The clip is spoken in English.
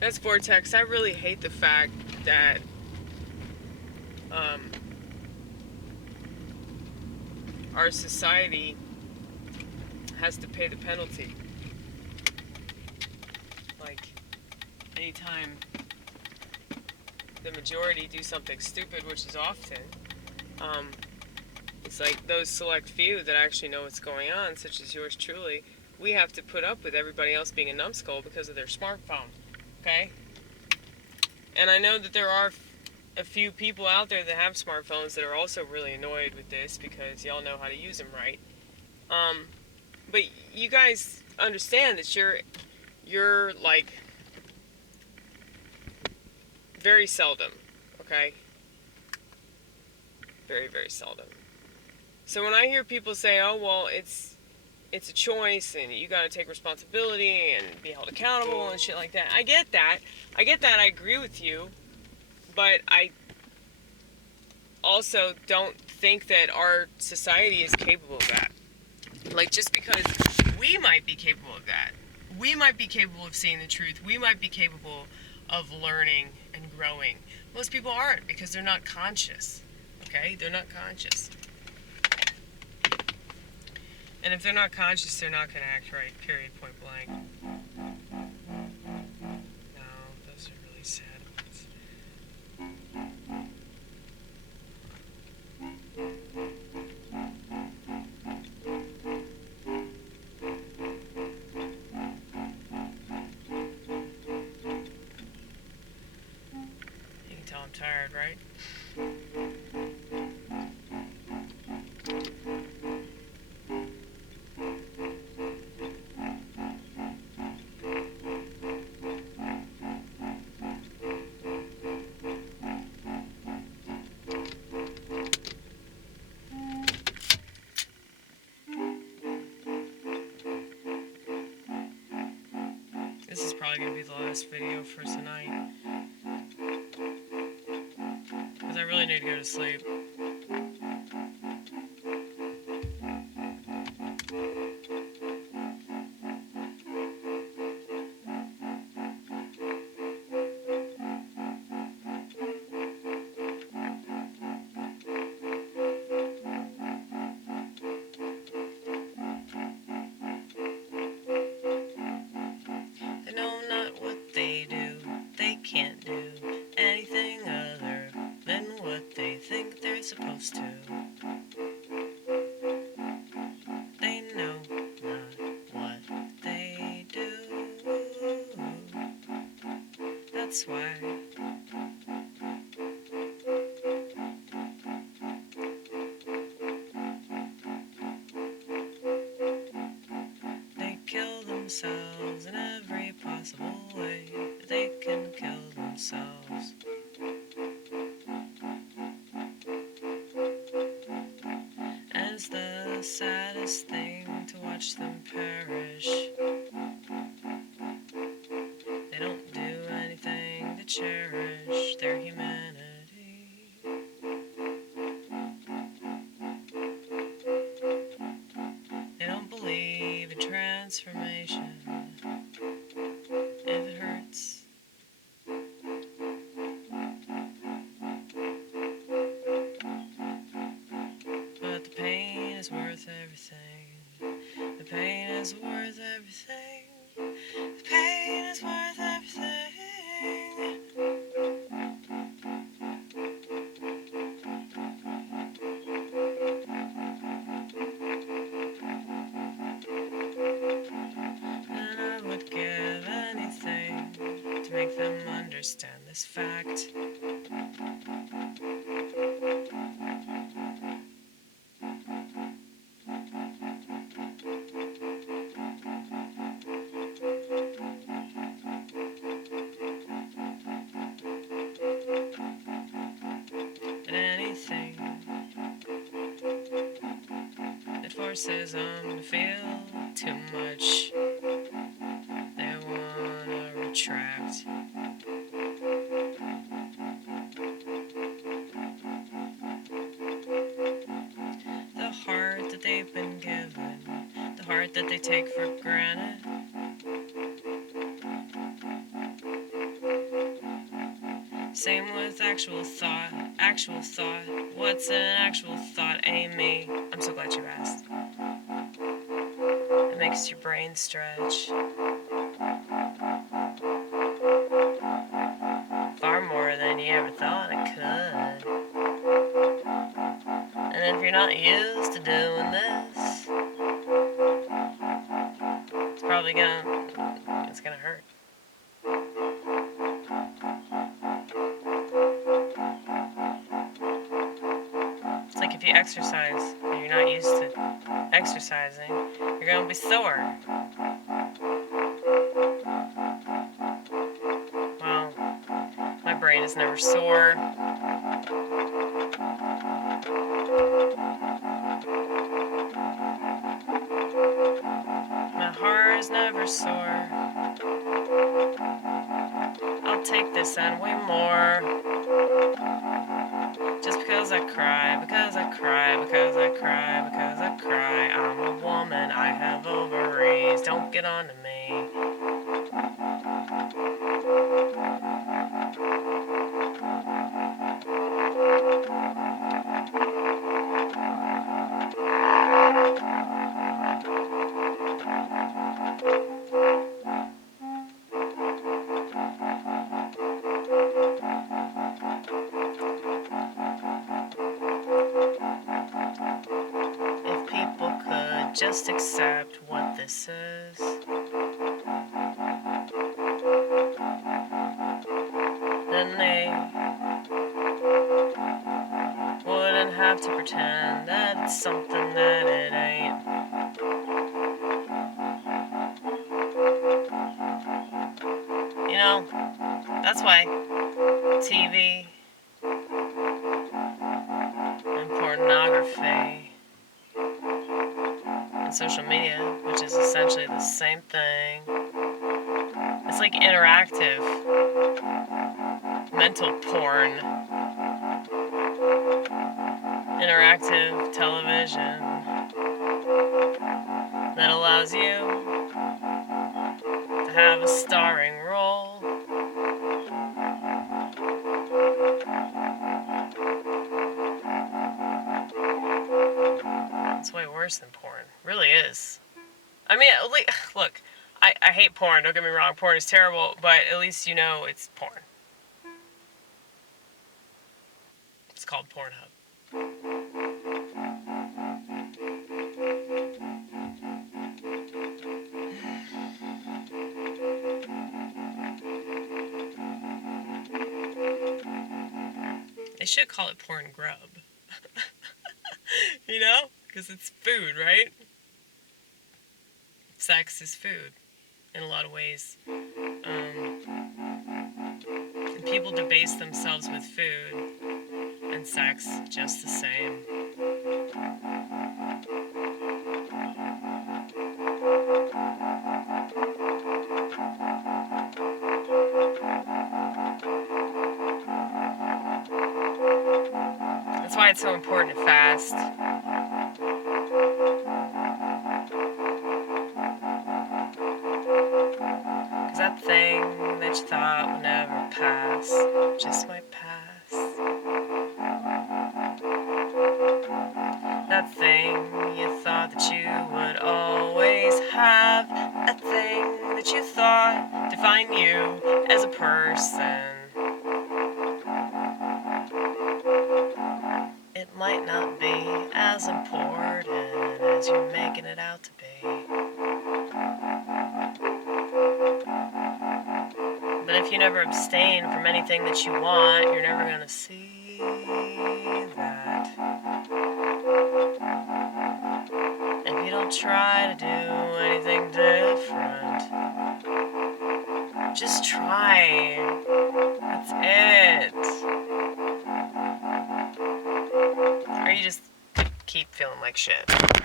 That's Vortex. I really hate the fact that um, our society has to pay the penalty. Like, anytime the majority do something stupid, which is often, um, it's like those select few that actually know what's going on, such as yours truly, we have to put up with everybody else being a numbskull because of their smartphone. Okay? And I know that there are a few people out there that have smartphones that are also really annoyed with this because y'all know how to use them right. Um, but you guys understand that you're like very seldom, okay? Very, very seldom. So when I hear people say, "Oh, well, it's a choice and you got to take responsibility and be held accountable and shit like that." I get that. I get that. I agree with you. But I also don't think that our society is capable of that. Like, just because we might be capable of that, we might be capable of seeing the truth, we might be capable of learning and growing. Most people aren't because they're not conscious. Okay? They're not conscious. And if they're not conscious, they're not going to act right, period, point blank. No, those are really sad ones. You can tell I'm tired, right? This is probably going to be the last video for tonight. Because I really need to go to sleep. They know not what they do. They can't do anything other than what they think they're supposed to. They know not what they do. That's why they kill themselves in every possible way that they can kill themselves. And it's the saddest thing to watch them perish. They don't do anything to cherish their humanity. They don't believe in transformation. If it hurts, but the pain is worth everything. The pain is worth everything. The pain is worth everything. And I would give anything to make them understand this fact. But anything that forces them to feel too much, they wanna retract. The heart that they've been given, the heart that they take for granted, Same with actual thought. Actual thought. What's an actual thought, Amy? I'm so glad you asked. It makes your brain stretch. Far more than you ever thought it could. And if you're not used to doing this, it's probably gonna hurt. It's like if you exercise and you're not used to exercising, you're gonna be sore. Well, my brain is never sore. My heart is never sore. I'll take this and way more. Just because I cry, because I cry, because I cry, because I cry. I'm a woman, I have ovaries. Don't get on to me. If people could just accept what this is, then they wouldn't have to pretend that it's something that it ain't. You know, that's why TV and pornography and social media, which is essentially the same thing, it's like interactive mental porn, interactive television that allows you to have a starring role. It's way worse than porn. Really is. I mean, look, I hate porn. Don't get me wrong. Porn is terrible, but at least you know it's porn. It's called Pornhub. They should call it porn grub. You know? Because it's food, right? Sex is food in a lot of ways. And people debase themselves with food and sex just the same. That's why it's so important to fast. Because that thing that you thought would never pass just might pass. That thing you thought that you would always have. That thing that you thought defined you as a person. It might not be as important as you're making it out to be. But if you never abstain from anything that you want, you're never going to see that. If you don't try to do anything different, just try. That's it. Or you just keep feeling like shit.